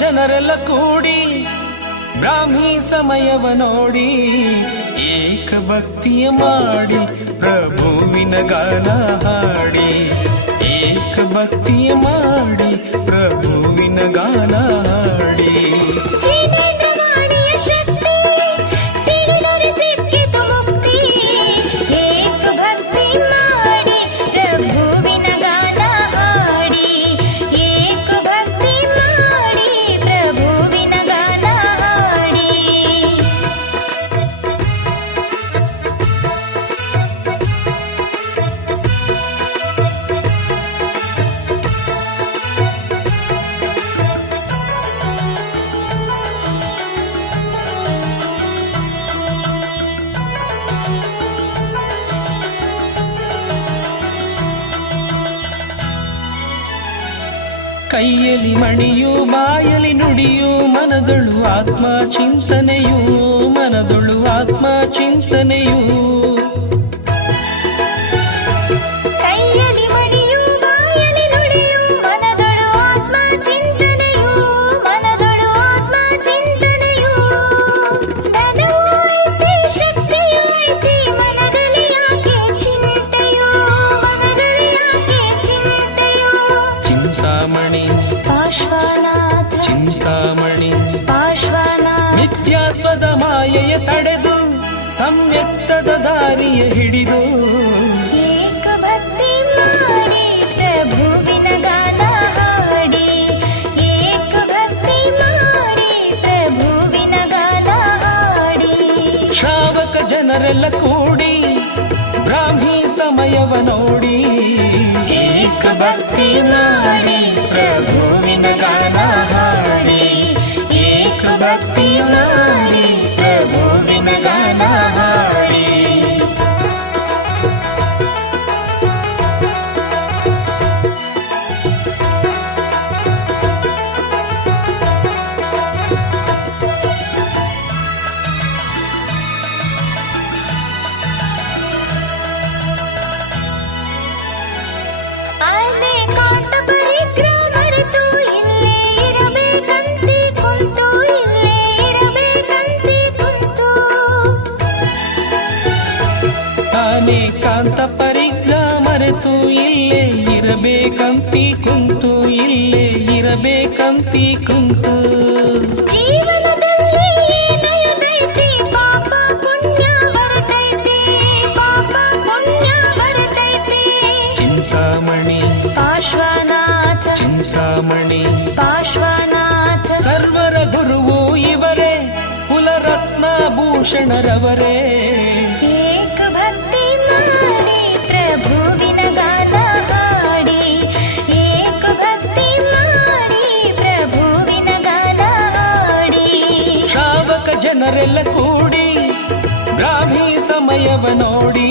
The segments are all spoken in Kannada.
ಜನರೆಲ್ಲ ಕೂಡಿ ಬ್ರಾಹ್ಮಿ ಸಮಯವ ನೋಡಿ ಏಕ ಭಕ್ತಿಯ ಮಾಡಿ ಪ್ರಭುವಿನ ಗಾನ ಹಾಡಿ ಏಕ ಭಕ್ತಿಯ ಮಾಡಿ ಪ್ರಭುವಿನ ಗಾನ ಹಾಡಿ ಕೈಯಲ್ಲಿ ಮಣಿಯು ಬಾಯಲಿ ನುಡಿಯು ಮನದೊಳು ಆತ್ಮ ಚಿಂತನೆಯು ಮನದೊಳು ಆತ್ಮ ಚಿಂತನೆಯು ಕೈಯಲ್ಲಿ ಮಣಿಯು ಬಾಯಲಿ ನುಡಿಯು ಮನದೊಳು ಆತ್ಮ ಚಿಂತನೆಯು ಮನದೊಳು ಆತ್ಮ ಚಿಂತನೆಯು ಧನವೂ ಐತಿ ಶಕ್ತಿಯೂ ಐತಿ ಮನದಲ್ಲಿ ಯಾಕೆ ಚಿಂತೆಯು ಮನದಲ್ಲಿ ಯಾಕೆ ಚಿಂತೆಯು ಚಿಂತಾಮಣಿ ಪಾರ್ಶ್ವನಾಥ ಚಿಂತಾಮಣಿ ಪಾರ್ಶ್ವನಾಥ ನಿತ್ಯಾತ್ಮದ ಮಾಯೆಯ ತಡೆದು ಸಂವ್ಯಕ್ತದ ದಾರಿಯ ಹಿಡಿದು ಏಕ ಭಕ್ತಿ ಮಾಡಿ ಪ್ರಭುವಿನ ಗಾನ ಹಾಡಿ ಏಕ ಭಕ್ತಿ ಮಾಡಿ ಪ್ರಭುವಿನ ಗಾನ ಹಾಡಿ ಶ್ರಾವಕ ಜನರೆಲ್ಲ ಕೂಡಿ ಬ್ರಾಹ್ಮಿ ಸಮಯವ ನೋಡಿ ಏಕ ಭಕ್ತಿ ಮಾಡಿ ಪ್ರಭುವಿನ ಗಾನ ಹಾಡಿ ಏಕ ಭಕ್ತಿ ಮಾಡಿ ಪ್ರಭುವಿನ ಗಾನ ಹಾಡಿ ಅನೇಕಾಂತ ಪರಿಗ್ರಹ ಮರೆತು ಇಲ್ಲೇ ಇರಬೇಕಂತೆ ಕುಂತು ಇಲ್ಲೇ ಇರಬೇಕಂತೆ ಕುಂತು ಅನೇಕಾಂತ ಪರಿಗ್ರಹ ಮರೆತು ಇಲ್ಲೇ ಇರಬೇಕಂತಿ ಕುಂತು ಇಲ್ಲೇ ಇರಬೇಕಂತಿ ಕುಂತು ಜೀವನದಲ್ಲಿ ಏನಯದೈತಿ ಪಾಪ ಪುಣ್ಯ ಬರ್ತೈತಿ ಪಾಪ ಪುಣ್ಯ ಬರ್ತೈತಿ ಚಿಂತಾಮಣಿ ಪಾರ್ಶ್ವನಾಥ ಚಿಂತಾಮಣಿ ಪಾರ್ಶ್ವನಾಥ ಸರ್ವರ ಗುರುವು ಇವರೇ ಕುಲರತ್ನ ಭೂಷಣರವರೇ ಏಕ ಭಕ್ತಿ ಮಾಡಿ ಪ್ರಭುವಿನ ಗಾನ ಹಾಡಿ ಏಕ ಭಕ್ತಿ ಮಾಡಿ ಪ್ರಭುವಿನ ಗಾನ ಹಾಡಿ ಶ್ರಾವಕ ಜನರೆಲ್ಲ ಕೂಡಿ ಬ್ರಾಹ್ಮಿ ಸಮಯವ ನೋಡಿ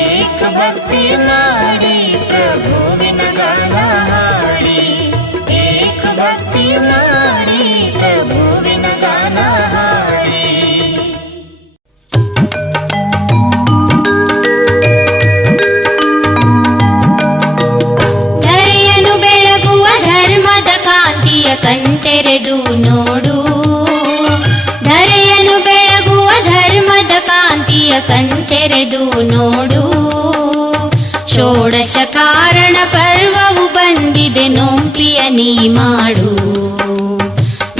ಏಕ ಭಕ್ತಿ ಮಾಡಿ ಪ್ರಭುವಿನ ಗಾನ ಹಾಡಿ ಏಕ ಭಕ್ತಿ ಮಾಡಿ ಪ್ರಭುವಿನ ಗಾನ ಹಾಡಿ ಧರೆಯನ್ನು ಬೆಳಗುವ ಧರ್ಮದ ಕಾಂತಿಯ ಕಣ್ತೆರೆದು ನೋಡು ಧರೆಯನ್ನು ಬೆಳಗುವ ಧರ್ಮದ ಕಾಂತಿಯ ಕಣ್ತೆರೆದು ನೋಡು ಷೋಡಶ ಕಾರಣ ಪರ್ವವು ಬಂದಿದೆ ನೋಂಪಿಯ ನೀ ಮಾಡು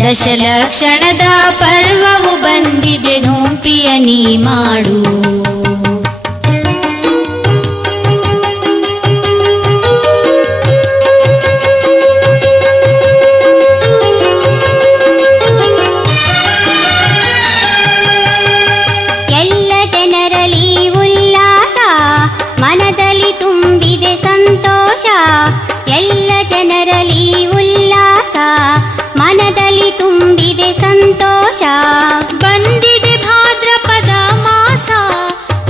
ದಶಲಕ್ಷಣದ ಪರ್ವವು ಬಂದಿದೆ ನೋಂಪಿಯ ನೀ ಮಾಡು ಎಲ್ಲ ಜನರಲ್ಲಿ ಉಲ್ಲಾಸ ಮನದಲ್ಲಿ ತುಂಬಿದೆ ಸಂತೋಷ ಎಲ್ಲ ಜನರಲ್ಲಿ ಉಲ್ಲಾಸ ಮನದಲ್ಲಿ ತುಂಬಿದೆ ಸಂತೋಷ ಬಂದಿದೆ ಭಾದ್ರಪದ ಮಾಸ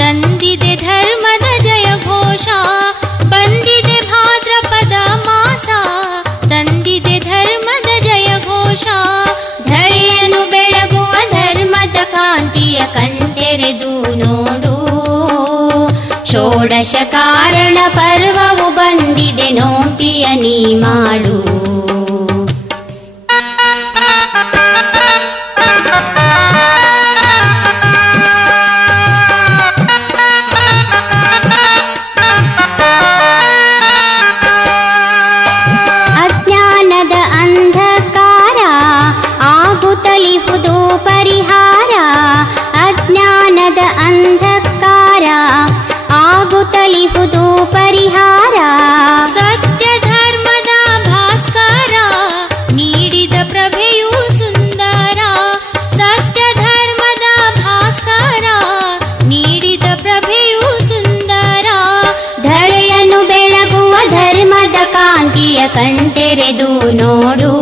ತಂದಿದೆ ಧರ್ಮದ ಜಯ ಘೋಷ ಬಂದಿದೆ ಭಾದ್ರಪದ ಮಾಸ ತಂದಿದೆ ಧರ್ಮದ ಜಯ ಘೋಷ ಧರೆಯನ್ನು ಬೆಳಗುವ ಧರ್ಮದ ಕಾಂತಿಯ ಕಣ್ತೆರೆದು ನೋಡು ಷೋಡಶ ಕಾರಣ ಪರ್ವವು ಬಂದಿದೆ ನೋಂಪಿಯ ನೀ ಮಾಡು ಆಗುತ್ತಲಿಹುದು ಪರಿಹಾರ. ಸತ್ಯ ಧರ್ಮದ ಭಾಸ್ಕರ ನೀಡಿದ ಪ್ರಭೆಯು ಸುಂದರ. ಸತ್ಯ ಧರ್ಮದ ಭಾಸ್ಕರ ನೀಡಿದ ಪ್ರಭೆಯು ಸುಂದರ. ಧರೆಯನ್ನು ಬೆಳಗುವ ಧರ್ಮದ ಕಾಂತಿಯ ಕಣ್ತೆರೆದು ನೋಡು.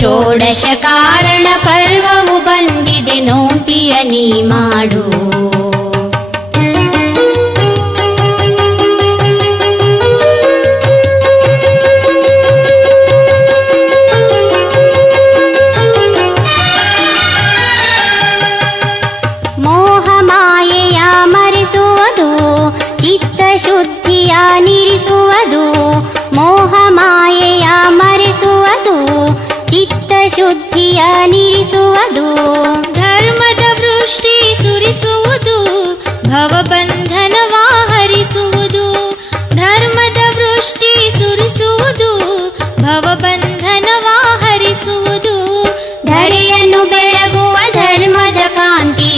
ಷೋಡಶ ಕಾರಣ ಪರ್ವವು ಬಂದಿದೆ ನೋಂಪಿಯ ನೀ ಮಾಡು. ಮೋಹ ಮಾಯೆಯ ಮರೆಸುವುದು ಚಿತ್ತ ಶುದ್ಧಿಯ ನಿರಿಸುವುದು. ಮೋಹ ಮಾಯೆಯ ಮರೆಸುವುದು ಚಿತ್ತ ಶುದ್ಧಿಯ ನಿರಿಸುವುದು. ಧರ್ಮದ ವೃಷ್ಟಿ ಸುರಿಸುವುದು ಭವ